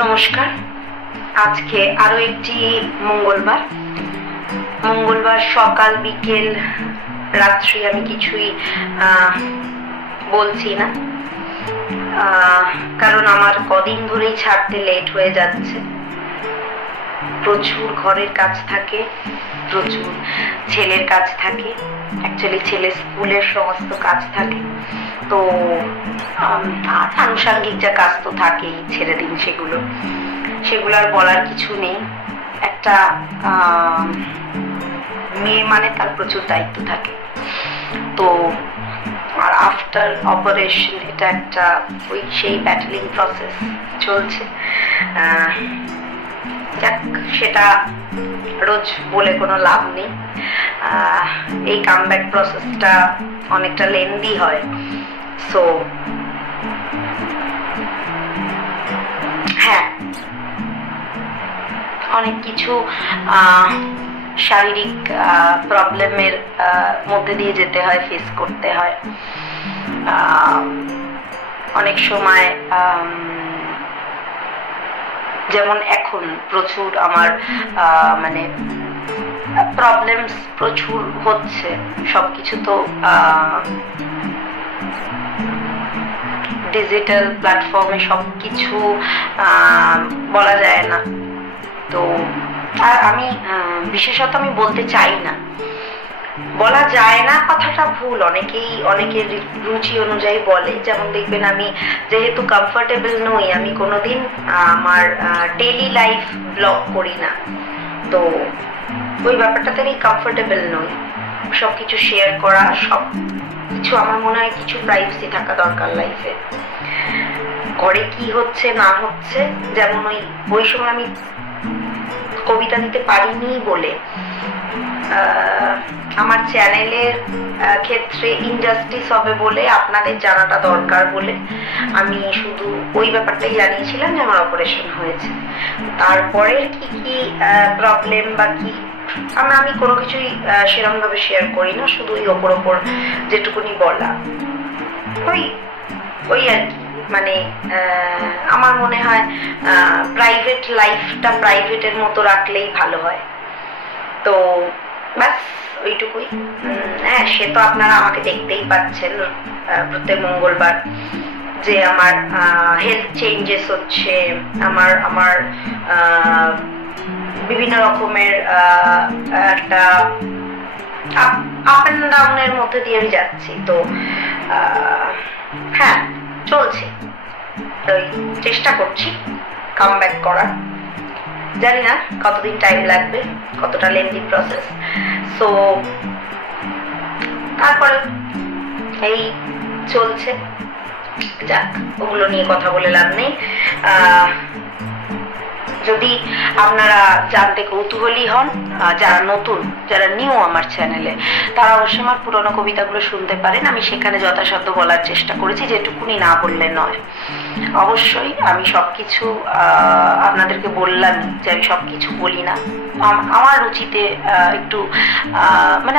নমস্কার। আজকে আরো একটি মঙ্গলবার সকাল বিকেল রাত্রি আমি কিছুই বলছি না, কারণ আমার কদিন ধরেই ছাড়তে লেট হয়ে যাচ্ছে। প্রচুর ঘরের কাজ থাকে, প্রচুর ছেলের কাজ থাকে, অ্যাকচুয়ালি ছেলে স্কুলের সমস্ত কাজ থাকে, তো আনুষঙ্গিক যা কাজ তো থাকেই, ছেড়ে দিন সেগুলো আর বলার কিছু নেই। একটা মেয়ে মানে তার প্রচুর দায়িত্ব থাকে, তো আর আফটার অপারেশন এটা একটা সেই ব্যাটলিং প্রসেস চলছে। যাক, সেটা রোজ বলে কোনো লাভ নেই। এই কামব্যাক প্রসেসটা অনেকটা লেন্দি হয়, সো হ্যাঁ, অনেক কিছু শারীরিক প্রবলেমের মধ্যে দিয়ে যেতে হয়, ফেস করতে হয়। অনেক সময় যেমন এখন প্রচুর আমার মানে প্রবলেমস প্রচুর হচ্ছে, সবকিছু তো ডিজিটাল প্ল্যাটফর্মে সবকিছু বলা যায় না। তো আর আমি বিশেষত আমি বলতে চাই না, বলা যায় না কথাটা ভুল, অনেকের রুচি অনুযায়ী বলে। যেমন দেখবেন, আমি যেহেতু কমফোর্টেবল নই, আমি কোনোদিন আমার ডেইলি লাইফ ব্লগ করি না, তো ওই ব্যাপারটাতে আমি কমফোর্টেবল নই। সবকিছু শেয়ার করা, সব কিছু আমার মনে হয় কিছু প্রাইভেসি থাকা দরকার লাইফে। ঘরে কি হচ্ছে না হচ্ছে, যেমন ওই সময় আমি কবিতা দিতে পারিনি বলে আমার চ্যানেলের ক্ষেত্রে ইনজাস্টিস হবে বলে, আপনাদের জানাটা দরকার বলে আমি শুধু ওই ব্যাপারটাই জানিয়েছিলাম যে আমার অপারেশন হয়েছে। তারপরে কি কি প্রবলেম বা কি আমি কোনো কিছুই সেরকম ভাবে শেয়ার করি না, শুধু ওই ওপর যেটুকুনি বলা, ওই আর কি। মানে আমার মনে হয় প্রাইভেট লাইফটা প্রাইভেটের মতো রাখলেই ভালো হয়। তো ব্যাস ওইটুকুই। হ্যাঁ, সে তো আপনারা আমাকে দেখতেই পাচ্ছেন প্রত্যেক মঙ্গলবার যে আমার হেলথ চেঞ্জেস হচ্ছে, আমার বিভিন্ন রকমের একটা আপ অ্যান্ড ডাউনের মধ্যে দিয়ে আমি যাচ্ছি। তো হ্যাঁ, চলছে, চেষ্টা করছি কামব্যাক করার। জানি না কতদিন টাইম লাগবে, কতটা লেন্দি প্রসেস। সো তারপরে এই চলছে, যাক, ওগুলো নিয়ে কথা বলে লাভ নেই। যদি আপনারা জানতে কৌতূহলী হন, যারা নতুন, যারা নিউ আমার চ্যানেলে, তারা অবশ্যই আমার পুরোনো কবিতাগুলো শুনতে পারেন। আমি সেখানে যথাসাধ্য বলার চেষ্টা করেছি, যেটুকুনি না বললে নয়। অবশ্যই আমি সবকিছু আপনাদেরকে বললাম যে আমি সবকিছু বলি না। আমার রুচিতে একটু মানে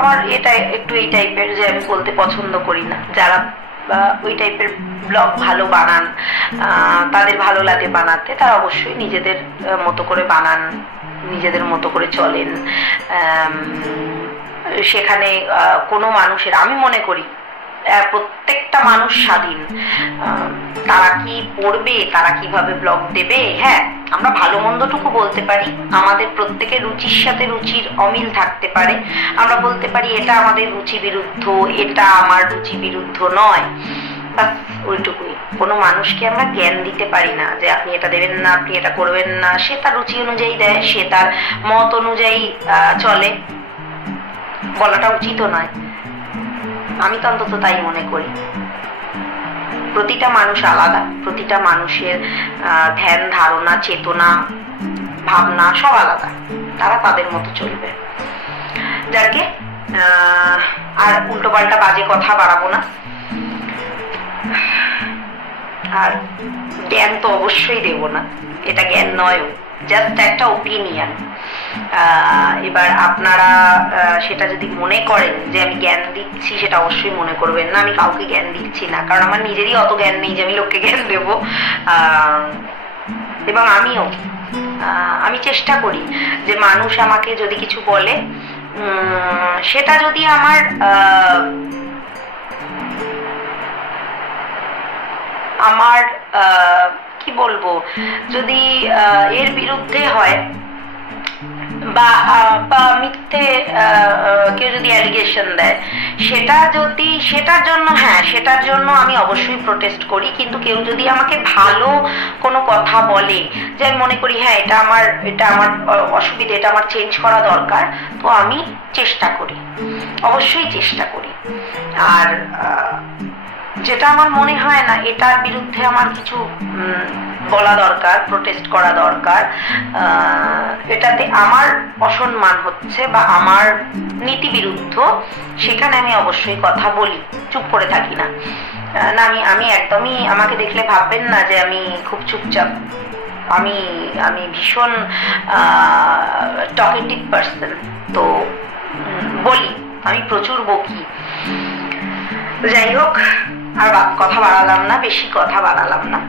আমার এটা একটু এই টাইপের যে আমি বলতে পছন্দ করি না। যারা ওই টাইপের ব্লগ ভালো বানান, তাদের ভালো লাগে বানাতে, তারা অবশ্যই নিজেদের মতো করে বানান, নিজেদের মতো করে চলেন। সেখানে কোনো মানুষের, আমি মনে করি প্রত্যেকটা মানুষ স্বাধীন, তারা কি পড়বে, তারা কিভাবে ব্লগ দেবে। হ্যাঁ, আমরা ভালো মন্দটুকু বলতে পারি, আমাদের প্রত্যেকের রুচির সাথে রুচির অমিল থাকতে পারে। আমরা বলতে পারি এটা আমাদের রুচি বিরুদ্ধ, এটা আমার রুচি বিরুদ্ধ নয়, বাস ওইটুকুই। কোনো মানুষকে আমরা জ্ঞান দিতে পারি না যে আপনি এটা দেবেন না, আপনি এটা করবেন না। সে তার রুচি অনুযায়ী দেয়, সে তার মত অনুযায়ী চলে, বলাটা উচিত নয়। আমি তো অন্তত তাই মনে করি। প্রতিটা মানুষ আলাদা, প্রতিটা মানুষের ধ্যান ধারণা, চেতনা, ভাবনা সব আলাদা, তারা তাদের মতো চলবে। যাকে আর উল্টো পাল্টা বাজে কথা বাড়াবো না। আর জ্ঞান তো অবশ্যই দেব না, এটা জ্ঞান নয়, জাস্ট একটা ওপিনিয়ন। এবার আপনারা সেটা যদি মনে করেন যে আমি জ্ঞান দিচ্ছি, সেটা অবশ্যই মনে করবেন না, আমি কাউকে জ্ঞান দিচ্ছি না, কারণ আমার নিজেরই অত জ্ঞান নেই যে আমি লোককে জ্ঞান দেব। এবং আমি চেষ্টা করি যে মানুষ আমাকে যদি কিছু বলে, সেটা যদি আমার কি বলবো, যদি এর বিরুদ্ধে হয় বা মিথ্যে কেউ যদি অ্যালিগেশন দেয়, সেটার জন্য আমি অবশ্যই প্রোটেস্ট করি। কিন্তু কেউ যদি আমাকে ভালো কোনো কথা বলে, যে আমি মনে করি হ্যাঁ এটা আমার অসুবিধা, এটা আমার চেঞ্জ করা দরকার, তো আমি চেষ্টা করি, অবশ্যই চেষ্টা করি। আর যেটা আমার মনে হয় না এটার বিরুদ্ধে আমার কিছু বলা দরকার, প্রোটেস্ট করা দরকার, এটাতে আমার অসম্মান হচ্ছে বা আমার নীতি বিরুদ্ধ, সেখানে আমি অবশ্যই কথা বলি, চুপ করে থাকি না। আমি একদমই, আমাকে দেখলে ভাববেন না যে আমি খুব চুপচাপ, আমি ভীষণ টকেটিভ পার্সন, তো বলি, আমি প্রচুর বকি। যাই হোক, আর কথা বাড়ালাম না, বেশি কথা বাড়ালাম না।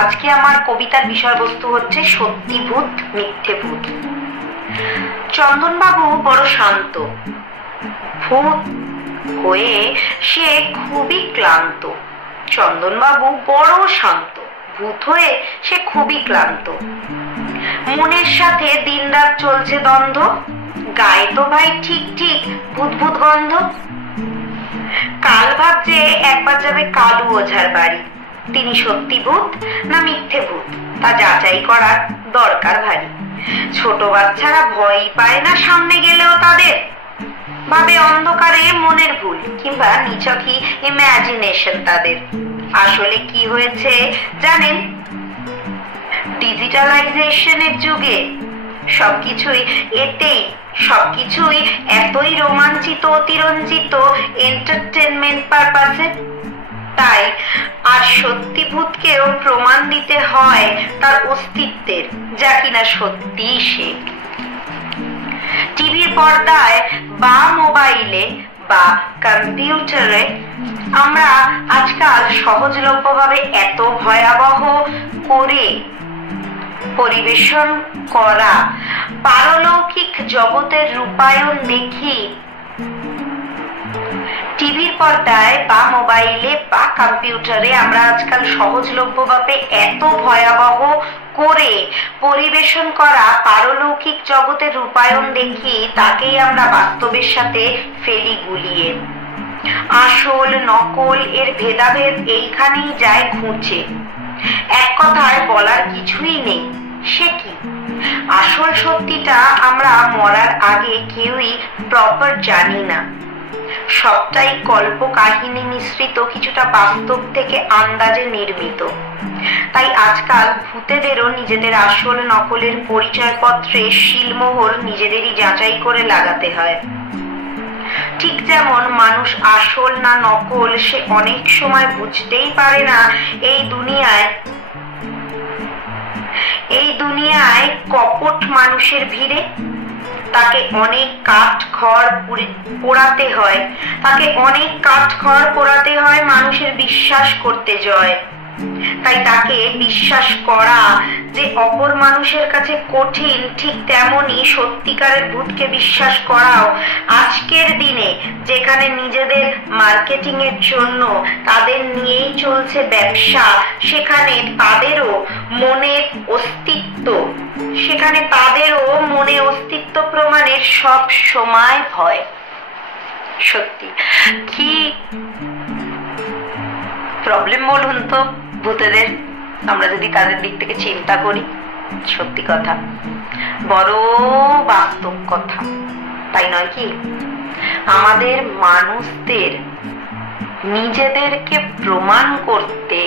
আজকে আমার কবিতার বিষয়বস্তু হচ্ছে সত্যি ভূত মিথ্যে ভূত। চন্দনবাবু বড় শান্ত, ভূত হয়ে সে খুবই ক্লান্ত। চন্দনবাবু বড় শান্ত, ভূত হয়ে সে খুবই ক্লান্ত। মনের সাথে দিনরাত চলছে দ্বন্দ্ব, গায়ে তো ভাই ঠিক ঠিক ভূত ভূত গন্ধ। কাল ভাবছে একবার যাবে কালু ওঝার বাড়ি, তিনি সত্যি ভূত না মিথ্যে ভূত তা যাচাই করার দরকার ভারী। ছোট বাচ্চারা ভয় পায় না সামনে গেলেও তাদের, ভাবে অন্ধকারে মনের ভুল কিংবা নিছকই ইমাজিনেশন তাদের। আসলে কি হয়েছে জানেন, ডিজিটালাইজেশনের যুগে সবকিছুই এতই রোমাঞ্চিত, অতিরঞ্জিত এন্টারটেনমেন্ট পারপাসে। তাই আর সত্যি ভূতকেও প্রমাণ দিতে হয় তার অস্তিত্বের, যা কিনা সত্যি সে। টিভির পর্দায় বা মোবাইলে বা কম্পিউটারে আমরা আজকাল সহজলভ্যভাবে এত ভয়াবহ করে পরিবেশন করা পারলৌকিক জগতের রূপায়ণ দেখি। টিভির পর্দায় বা মোবাইলে বা কম্পিউটারে আমরা আজকাল সহজলভ্যভাবে এত ভয়াবহ করে পরিবেশন করা পারলৌকিক জগতের রূপায়ণ দেখি, তাকেই আমরা বাস্তবের সাথে ফেলি গুলিয়ে। আসল নকল এর ভেদাভেদ এইখানেই যায় ঘুঁচে। এক কথায় বলার কিছুই নেই, সে কি আসল সত্যিটা আমরা মরার আগে কেউই প্রপার জানি না। সবটাই কল্প কাহিনী মিশ্রিত, কিছুটা বাস্তব থেকে আন্দাজে নির্মিত। তাই আজকাল ভূতেদেরও নিজেদের আসল নকলের পরিচয়পত্রে শিলমোহর নিজেদেরই যাচাই করে লাগাতে হয়। ঠিক যেমন মানুষ আসল না নকল সে অনেক সময় বুঝতেই পারে না। এই দুনিয়ায় কপট মানুষের ভিড়ে তাকে অনেক কাঠ খড় পোড়াতে হয়, মানুষের বিশ্বাস করতে জয়। তাই তাকে বিশ্বাস করা যে অপর মানুষের কাছে কঠিন, ঠিক তেমনি সত্যিকারের ভূতকে বিশ্বাস করাও আজকের দিনে, যেখানে নিজেদের মার্কেটিং এর জন্য তাদের নিয়েই চলছে ব্যবসা, সেখানে তাদেরও মনে অস্তিত্ব প্রমাণের সব সময় ভয়। সত্যি কি প্রবলেম বলুন তো ভূতেদের, আমরা যদি তাদের দিক থেকে চিন্তা করি। সত্যি কথা, বড় বাস্তব কথা, তাই নয় কি? আমাদের মানুষদের নিজেদেরকে প্রমাণ করতে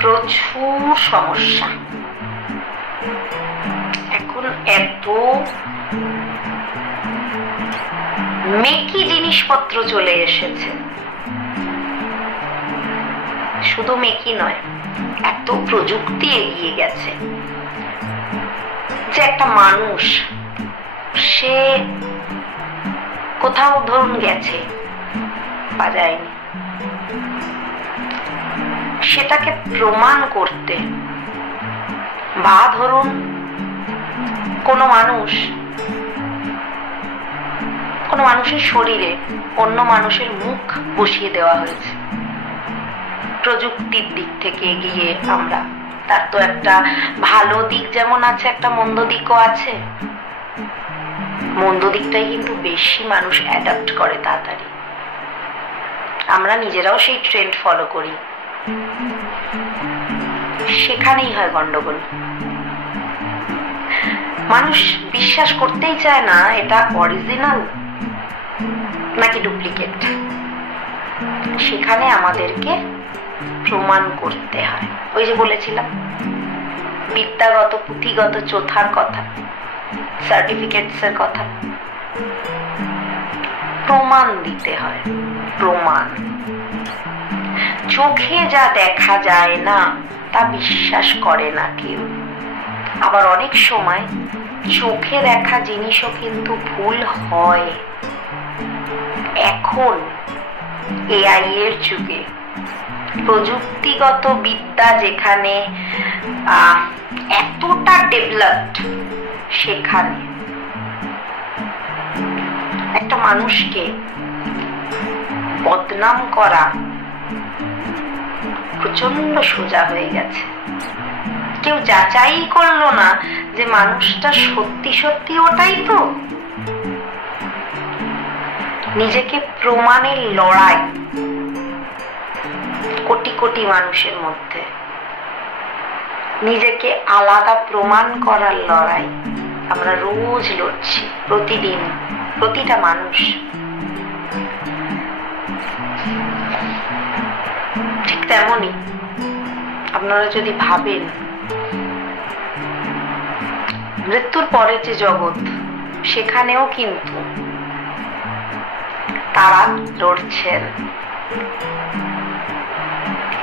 প্রচুর সমস্যা। এখন এত মেকি জিনিসপত্র চলে এসেছে। শুধু মেকি নয়, এত প্রযুক্তি এগিয়ে গেছে যে একটা মানুষ সে কোথাও ধরুন গেছে বা যায়নি, সেটাকে প্রমাণ করতে, বা ধরুন কোনো মানুষের শরীরে অন্য মানুষের মুখ বসিয়ে দেওয়া হয়েছে। প্রযুক্তির দিক থেকে এগিয়ে আমরা, তার তো একটা ভালো দিক যেমন আছে, একটা মন্দ দিকও আছে। মন্দ দিকটাই কিন্তু বেশি মানুষ অ্যাডাপ্ট করে তাড়াতাড়ি। আমরা নিজেরাও সেই ট্রেন্ড ফলো করি, সেখানেই হয় গন্ডগোল। মানুষ বিশ্বাস করতেই চায় না এটা অরিজিনাল নাকি ডুপ্লিকেট। সেখানে আমাদেরকে প্রমাণ করতে হয়। ওই যে বলেছিলাম বিদ্যাগত পুঁথিগত চোথার কথা, সার্টিফিকেটস এর কথা, প্রমাণ দিতে হয়। প্রমাণ। চোখে যা দেখা যায় না তা বিশ্বাস করে না কেউ। আবার অনেক সময় চোখে দেখা জিনিসও কিন্তু ভুল হয়। এখন এআই এর যুগে প্রযুক্তিগত বিদ্যা যেখানে এতটা ডেভেলপড, সেখানে একটা মানুষকে বদনাম করা প্রচন্ড সোজা হয়ে গেছে। কেউ যাচাই করলো না যে মানুষটা সত্যি সত্যি ওটাই তো। নিজেকে প্রমাণের লড়াই কোটি কোটি মানুষের মধ্যে, নিজেকে আলাদা প্রমাণ করার লড়াই আমরা রোজ লড়ছি, প্রতিদিন, প্রতিটা মানুষ। ঠিক তেমনই আপনারা যদি ভাবেন মৃত্যুর পরের যে জগৎ, সেখানেও কিন্তু তারা লড়ছেন।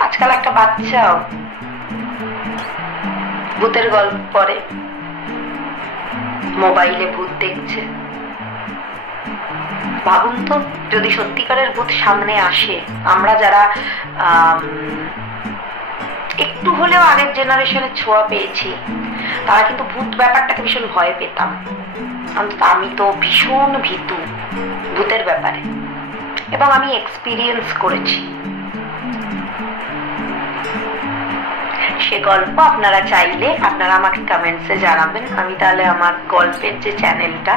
আজকাল একটা বাচ্চাও ভূতের গল্প পড়ে, মোবাইলে ভূত দেখছে। ভাবুন তো, যদি সত্যিকারের ভূত সামনে আসে, আমরা যারা একটু হলেও আগের জেনারেশনের ছোঁয়া পেয়েছি, তারা কিন্তু ভূত ব্যাপারটাকে ভীষণ ভয় পেতাম। অন্তত আমি তো ভীষণ ভীতু ভূতের ব্যাপারে, এবং আমি এক্সপিরিয়েন্স করেছি। সে গল্প আপনারা চাইলে আপনারা আমাকে কমেন্টসে জানাবেন। আমি তাহলে আমার গল্পের যে চ্যানেলটা,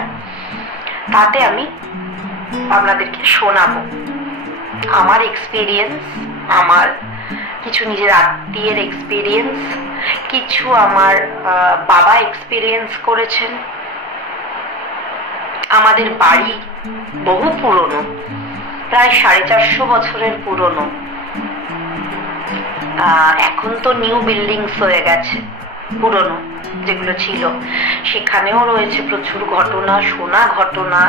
তাতে আমি আপনাদেরকে শোনাবো আমার এক্সপিরিয়েন্স, আমার কিছু নিজের আত্মীয়ের এক্সপিরিয়েন্স, কিছু আমার বাবা এক্সপিরিয়েন্স করেছেন। আমাদের বাড়ি বহু পুরনো, প্রায় 450 বছরের পুরনো। এখন তো নিউ বিল্ডিংস হয়ে গেছে, পুরনো যেগুলো ছিল সেখানেও রয়েছে প্রচুর ঘটনা, শোনা ঘটনা,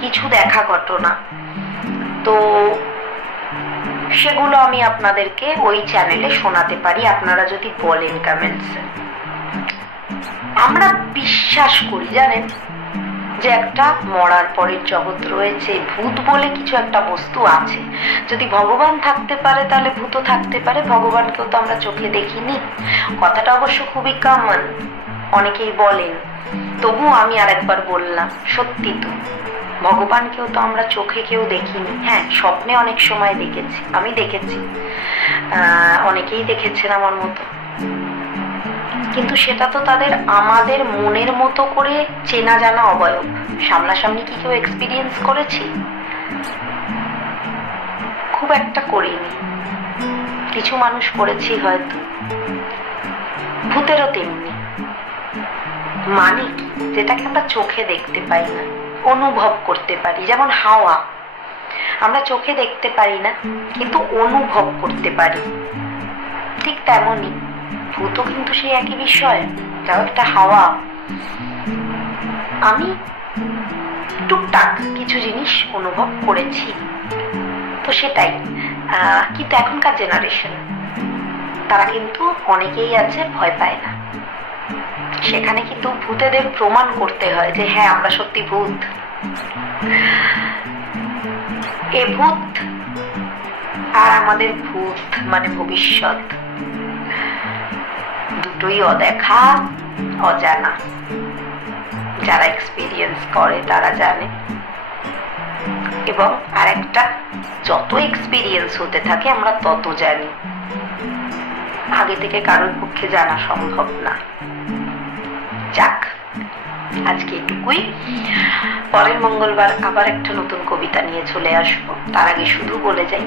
কিছু দেখা ঘটনা। তো সেগুলো আমি আপনাদেরকে ওই চ্যানেলে শোনাতে পারি, আপনারা যদি বলেন কমেন্টসে। আমরা বিশ্বাস করি জানেন যে একটা মরার পরের জগৎ রয়েছে, ভূত বলে কিছু একটা বস্তু আছে। যদি ভগবান থাকতে পারে তাহলে ভূতও থাকতে পারে। ভগবানকেও তো আমরা চোখে দেখিনি, কথাটা অবশ্য খুবই কমন, অনেকেই বলেন। তবুও আমি আরেকবার বললাম, সত্যি তো, ভগবানকেও তো আমরা চোখে কেউ দেখিনি। হ্যাঁ, স্বপ্নে অনেক সময় দেখেছি, আমি দেখেছি, অনেকেই দেখেছেন আমার মতো। কিন্তু সেটা তো তাদের আমাদের মনের মতো করে চেনা জানা অবয়ব। সামনাসামনি কি কেউ এক্সপিরিয়েন্স করেছি? খুব একটা করিনি, কিছু মানুষ করেছি হয়তো। ভূতেরও তেমনি, মানে যেটাকে আমরা চোখে দেখতে পাই না, অনুভব করতে পারি। যেমন হাওয়া, আমরা চোখে দেখতে পারি না কিন্তু অনুভব করতে পারি। ঠিক তেমনই ভূতও কিন্তু সেই একই বিষয়, যাও একটা হাওয়া। আমি টুকটাক কিছু কিছু জিনিস অনুভব করেছি। তো সেটাই, কিন্তু এখনকার জেনারেশন তারা কিন্তু অনেকেই আছে ভয় পায় না। সেখানে কিন্তু ভূতেদের প্রমাণ করতে হয় যে হ্যাঁ আমরা সত্যি ভূত। এ ভূত আর আমাদের ভূত মানে ভবিষ্যৎ, দুটোই অদেখা, অজানা। যারা এক্সপিরিয়েন্স করে তারা জানে। এবং আরেকটা, যত এক্সপিরিয়েন্স হতে থাকে আমরা তত জানি। আগে থেকে কারোর পক্ষে জানা সম্ভব না। যাক, আজকে এটুকুই। পরের মঙ্গলবার আবার একটা নতুন কবিতা নিয়ে চলে আসবো। তার আগে শুধু বলে যাই,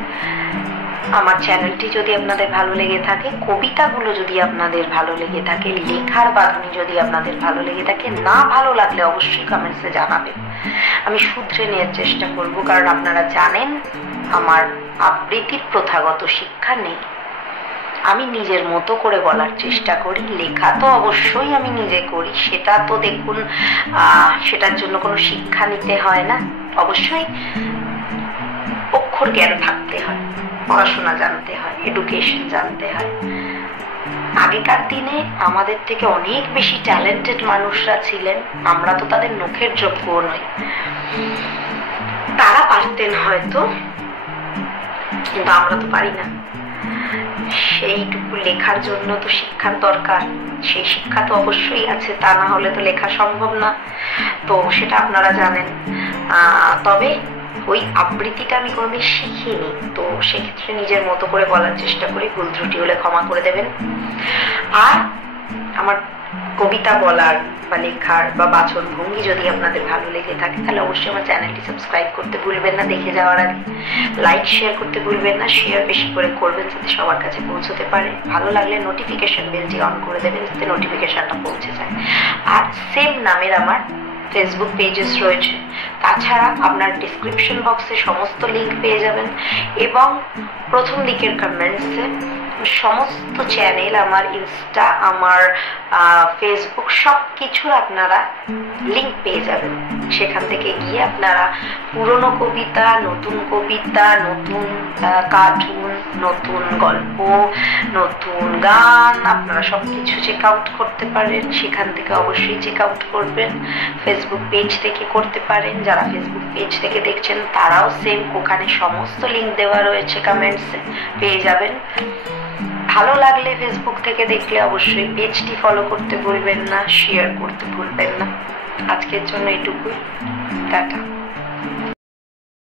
আমার চ্যানেলটি যদি আপনাদের ভালো লেগে থাকে, কবিতাগুলো যদি আপনাদের ভালো লেগে থাকে, লেখার বাঁধনি যদি আপনাদের ভালো লেগে থাকে, না ভালো লাগলে অবশ্যই কমেন্টসে জানাবেন। আমি শুধরে নেওয়ার চেষ্টা করব, কারণ আপনারা জানেন আমার আবৃত্তির প্রথাগত শিক্ষা নেই। আমি নিজের মতো করে বলার চেষ্টা করি। লেখা তো অবশ্যই আমি নিজে করি, সেটা তো দেখুন সেটার জন্য কোনো শিক্ষা নিতে হয় না। অবশ্যই অক্ষর জ্ঞান থাকতে হয়, পড়াশোনা জানতে হয়, এডুকেশন জানতে হয়। আগেকার দিনে আমাদের থেকে অনেক বেশি ট্যালেন্টেড মানুষরা ছিলেন, আমরা তো তাদের নখের যোগ্য নই। তারা পারতেন হয়তো, কিন্তু আমরা তো পারি না। সেইটুকু লেখার জন্য তো শিক্ষার দরকার। সেই শিক্ষা তো অবশ্যই আছে, তা না হলে তো লেখা সম্ভব না। তো সেটা আপনারা জানেন। তবে ওই আবৃত্তিটা আমি কোনোদিন শিখিনি, তো সেক্ষেত্রে নিজের মতো করে বলার চেষ্টা করি। ভুল ত্রুটি হলে ক্ষমা করে দেবেন। আর আমার কবিতা বলার বা লেখার বা বাচন ভঙ্গি যদি আপনাদের ভালো লেগে থাকে, তাহলে অবশ্যই আমার চ্যানেলটি সাবস্ক্রাইব করতে ভুলবেন না। দেখে যাওয়ার আগে লাইক শেয়ার করতে ভুলবেন না। শেয়ার বেশি করে করবেন যাতে সবার কাছে পৌঁছতে পারে। ভালো লাগলে নোটিফিকেশন বেলটি অন করে দেবেন যাতে নোটিফিকেশনটা পৌঁছে যায়। আর সেম নামের আমার ফেসবুক পেজেস রয়েছে। তাছাড়া আপনার ডিসক্রিপশন বক্সে সমস্ত লিঙ্ক পেয়ে যাবেন, এবং প্রথম দিকের কমেন্টসে সমস্ত চ্যানেল, আমার ইনস্টা, আমার ফেসবুক, সব কিছুর আপনারা লিঙ্ক পেয়ে যাবেন। সেখান থেকে গিয়ে আপনারা পুরনো কবিতা, নতুন কবিতা, নতুন কার্টুন, নতুন গল্প, নতুন গান, আপনারা সব কিছু চেক আউট করতে পারেন। সেখান থেকে অবশ্যই চেক আউট করবেন। ফেসবুক পেজ থেকে করতে পারেন। যারা ফেসবুক পেজ থেকে দেখছেন তারাও সেম, ওখানে সমস্ত লিঙ্ক দেওয়া রয়েছে, কমেন্টসে পেয়ে যাবেন। ভালো লাগলে ফেসবুক থেকে দেখলে অবশ্যই পেজটি ফলো করতে ভুলবেন না, শেয়ার করতে ভুলবেন না। আজকের জন্য এটুকুই, টাটা।